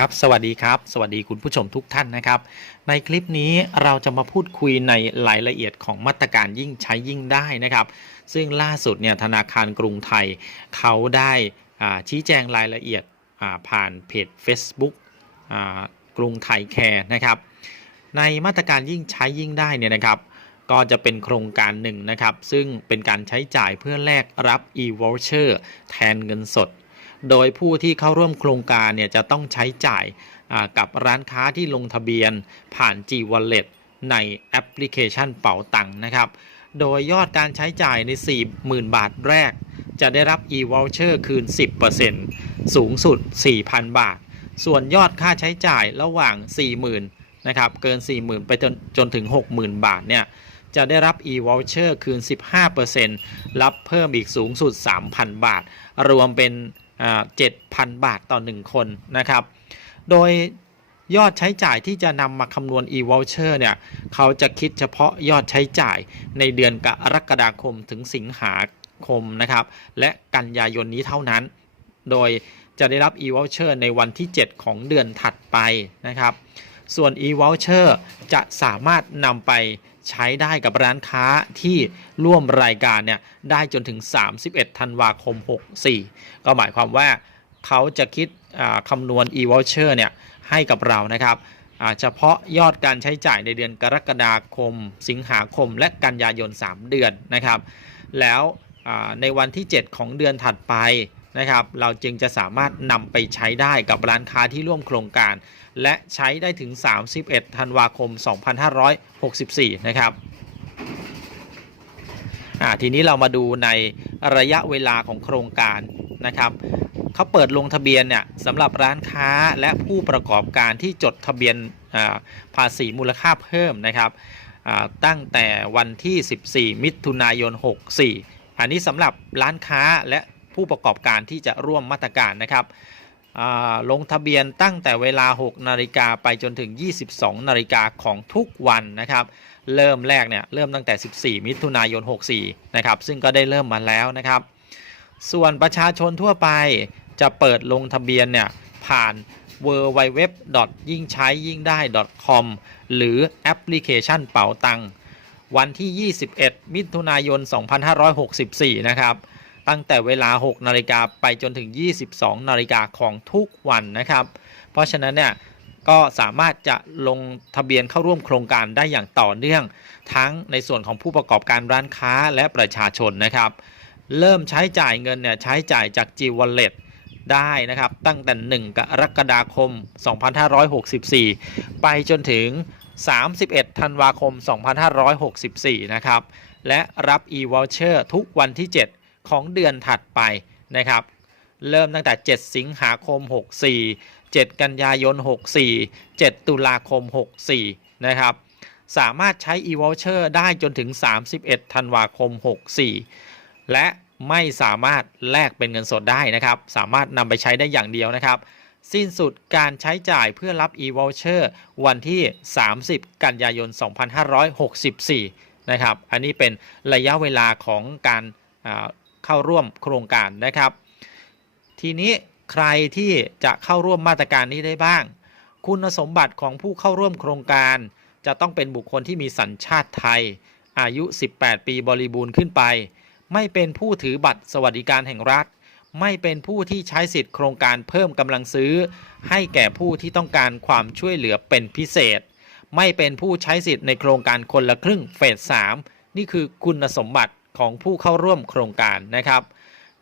ครับ สวัสดีครับ สวัสดีคุณผู้ชมทุกท่านนะครับ ในคลิปนี้เราจะมาพูดคุยในรายละเอียดของมาตรการยิ่งใช้ยิ่งได้นะครับ ซึ่งล่าสุดเนี่ยธนาคารกรุงไทยเขาได้ชี้แจงรายละเอียดผ่านเพจ Facebook กรุงไทยแคร์นะครับ ในมาตรการยิ่งใช้ยิ่งได้เนี่ยนะครับ ก็จะเป็นโครงการหนึ่งนะครับ ซึ่งเป็นการใช้จ่ายเพื่อแลกรับ e-voucher แทนเงินสด โดยผู้ที่เข้าร่วมโครงการเนี่ยจะต้องใช้จ่ายกับร้านค้าที่ลงทะเบียนผ่าน G Wallet ในแอปพลิเคชันเป๋าตังค์นะครับ โดยยอดการใช้จ่ายใน 40,000 บาทแรก จะได้รับ e-voucher คืน 10%สูงสุด 4,000 บาท ส่วนยอดค่าใช้จ่ายระหว่าง 40,000นะครับเกิน 40,000 ไปจนจนถึง 60,000 บาทเนี่ยจะได้รับ e-voucher คืน 15%รับเพิ่มอีกสูงสุด 3,000 บาท รวมเป็น 7,000บาทต่อ 1 คนนะครับ โดยยอดใช้จ่ายที่จะนำมาคำนวณ e-voucher เนี่ย เขาจะคิดเฉพาะยอดใช้จ่ายในเดือนกรกฎาคมถึงสิงหาคมนะครับ และกันยายนนี้เท่านั้น โดยจะได้รับ e-voucher ในวันที่ 7 ของเดือนถัดไปนะครับ ส่วน e-voucher จะสามารถนำไป ใช้ได้กับร้านค้าที่ร่วมรายการเนี่ยได้จนถึง 31 ธันวาคม 64 ก็หมายความว่าเขาจะคิดคำนวณ e-voucher เนี่ยให้กับเรานะครับเฉพาะยอดการใช้จ่ายในเดือนกรกฎาคม สิงหาคม และกันยายน 3 เดือนนะครับ แล้วในวันที่ 7 ของเดือนถัดไป นะครับ เราจึงจะสามารถนำไปใช้ได้กับร้านค้าที่ร่วมโครงการ และใช้ได้ถึง 31 ธันวาคม 2564 นะครับอ่าทีนี้เรามาดูในระยะเวลาของโครงการนะครับเขาเปิดลงทะเบียนเนี่ยสำหรับร้านค้าและผู้ประกอบการที่จดทะเบียนภาษีมูลค่าเพิ่มนะครับตั้งแต่วันที่ 14 มิถุนายน 64 อันนี้สำหรับร้านค้าและ ผู้ประกอบการที่จะร่วมมาตรการนะครับลงทะเบียนตั้งแต่เวลา 6 นาฬิกาไปจนถึง 22 นาฬิกาของทุกวันนะครับ เริ่มแรกเนี่ยเริ่มตั้งแต่ 14 มิถุนายน 64 นะครับ ซึ่งก็ได้เริ่มมาแล้วนะครับ ส่วนประชาชนทั่วไปจะเปิดลงทะเบียนเนี่ยผ่าน w w w ยิ่งใช้ยิ่งได้ .com หรือแอปพลิเคชันเป๋าตัง วันที่ 21 มิถุนายน 2564 นะครับ ตั้งแต่เวลา 6 นาฬิกาไปจนถึง 22 นาฬิกาของทุกวันนะครับ เพราะฉะนั้นเนี่ยก็สามารถจะลงทะเบียนเข้าร่วมโครงการได้อย่างต่อเนื่อง ทั้งในส่วนของผู้ประกอบการร้านค้าและประชาชนนะครับ เริ่มใช้จ่ายเงินเนี่ยใช้จ่ายจาก G Wallet ได้นะครับตั้งแต่ 1 กรกฎาคม 2564 ไปจนถึง 31 ธันวาคม 2564 นะครับ และรับ e-voucher ทุกวันที่ 7 ของเดือนถัดไปนะครับ เริ่มตั้งแต่ 7 สิงหาคม 64 7 กันยายน 64 7 ตุลาคม 64 นะครับ สามารถใช้ e-voucher ได้จนถึง 31 ธันวาคม 64 และไม่สามารถแลกเป็นเงินสดได้นะครับ สามารถนำไปใช้ได้อย่างเดียวนะครับ สิ้นสุดการใช้จ่ายเพื่อรับ e-voucher วันที่ 30 กันยายน 2564 นะครับ อันนี้เป็นระยะเวลาของการ เข้าร่วมโครงการนะครับ ทีนี้ใครที่จะเข้าร่วมมาตรการนี้ได้บ้าง คุณสมบัติของผู้เข้าร่วมโครงการ จะต้องเป็นบุคคลที่มีสัญชาติไทย อายุ 18 ปีบริบูรณ์ขึ้นไป ไม่เป็นผู้ถือบัตรสวัสดิการแห่งรัฐ ไม่เป็นผู้ที่ใช้สิทธิ์โครงการเพิ่มกำลังซื้อ ให้แก่ผู้ที่ต้องการความช่วยเหลือเป็นพิเศษ ไม่เป็นผู้ใช้สิทธิ์ในโครงการคนละครึ่งเฟส3นี่คือคุณสมบัติ ของผู้เข้าร่วมโครงการนะครับ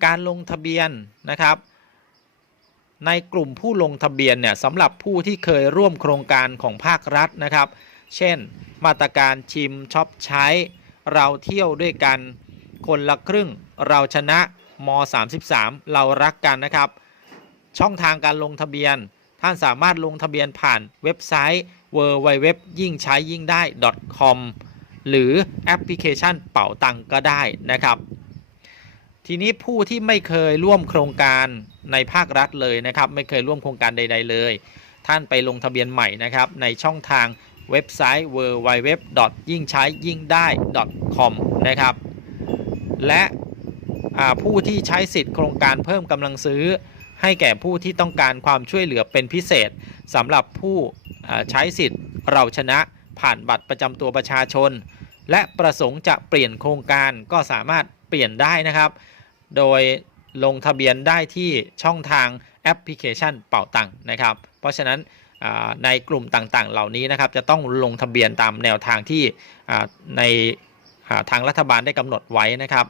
การลงทะเบียนนะครับ ในกลุ่มผู้ลงทะเบียนเนี่ยสำหรับผู้ที่เคยร่วมโครงการของภาครัฐนะครับ เช่น มาตรการชิมช็อปใช้ เราเที่ยวด้วยกันคนละครึ่งเราชนะม 33 เรารักกันนะครับ ช่องทางการลงทะเบียน ท่านสามารถลงทะเบียนผ่านเว็บไซต์ w w w ยิ่งใช้ยิ่งได้ .com หรือแอปพลิเคชันเป๋าตังก็ได้นะครับ ทีนี้ผู้ที่ไม่เคยร่วมโครงการในภาครัฐเลยนะครับ ไม่เคยร่วมโครงการใด ๆ เลย ท่านไปลงทะเบียนใหม่นะครับ ในช่องทางเว็บไซต์ w w w ยิ่งใช้ยิ่งได้ .com นะครับ และผู้ที่ใช้สิทธิ์โครงการเพิ่มกำลังซื้อ ให้แก่ผู้ที่ต้องการความช่วยเหลือเป็นพิเศษสำหรับผู้ใช้สิทธิ์เราชนะผ่านบัตรประจำตัวประชาชน และประสงค์จะเปลี่ยนโครงการก็สามารถเปลี่ยนได้นะครับ โดยลงทะเบียนได้ที่ช่องทางแอปพลิเคชันเป่าตังค์นะครับ เพราะฉะนั้นในกลุ่มต่างๆ เหล่านี้นะครับจะต้องลงทะเบียนตามแนวทางที่ในทางรัฐบาลได้กำหนดไว้นะครับ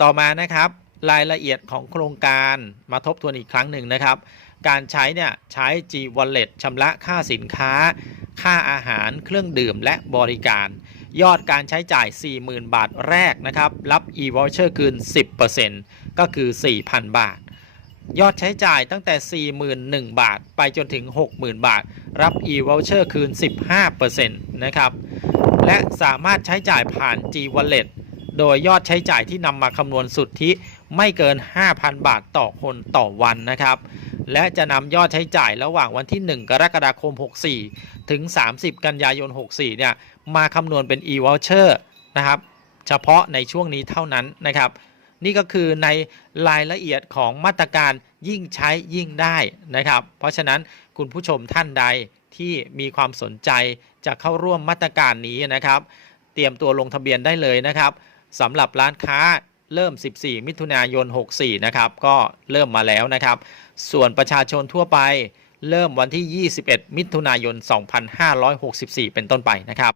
ต่อมานะครับรายละเอียดของโครงการมาทบทวนอีกครั้งหนึ่งนะครับ การใช้เนี่ยใช้ G Wallet ชำระค่าสินค้า ค่าอาหารเครื่องดื่มและบริการ ยอดการใช้จ่าย 40,000 บาทแรกนะครับ รับ e-voucher คืน 10%ก็คือ 4,000 บาท ยอดใช้จ่ายตั้งแต่ 41,000 บาท ไปจนถึง 60,000 บาท รับ e-voucher คืน 15%นะครับ และสามารถใช้จ่ายผ่าน G Wallet โดยยอดใช้จ่ายที่นำมาคำนวณสุทธิ ไม่เกิน 5,000 บาทต่อคนต่อวันนะครับ และจะนำยอดใช้จ่ายระหว่างวันที่ 1 กรกฎาคม 64 ถึง 30 กันยายน 64 เนี่ย มาคำนวณเป็น e-voucher นะครับ เฉพาะในช่วงนี้เท่านั้นนะครับ นี่ก็คือในรายละเอียดของมาตรการยิ่งใช้ยิ่งได้นะครับ เพราะฉะนั้นคุณผู้ชมท่านใดที่มีความสนใจจะเข้าร่วมมาตรการนี้นะครับ เตรียมตัวลงทะเบียนได้เลยนะครับสำหรับร้านค้า เริ่ม 14 มิถุนายน 64 นะครับ ก็เริ่มมาแล้วนะครับ ส่วนประชาชนทั่วไปเริ่มวันที่ 21 มิถุนายน 2564 เป็นต้นไปนะครับ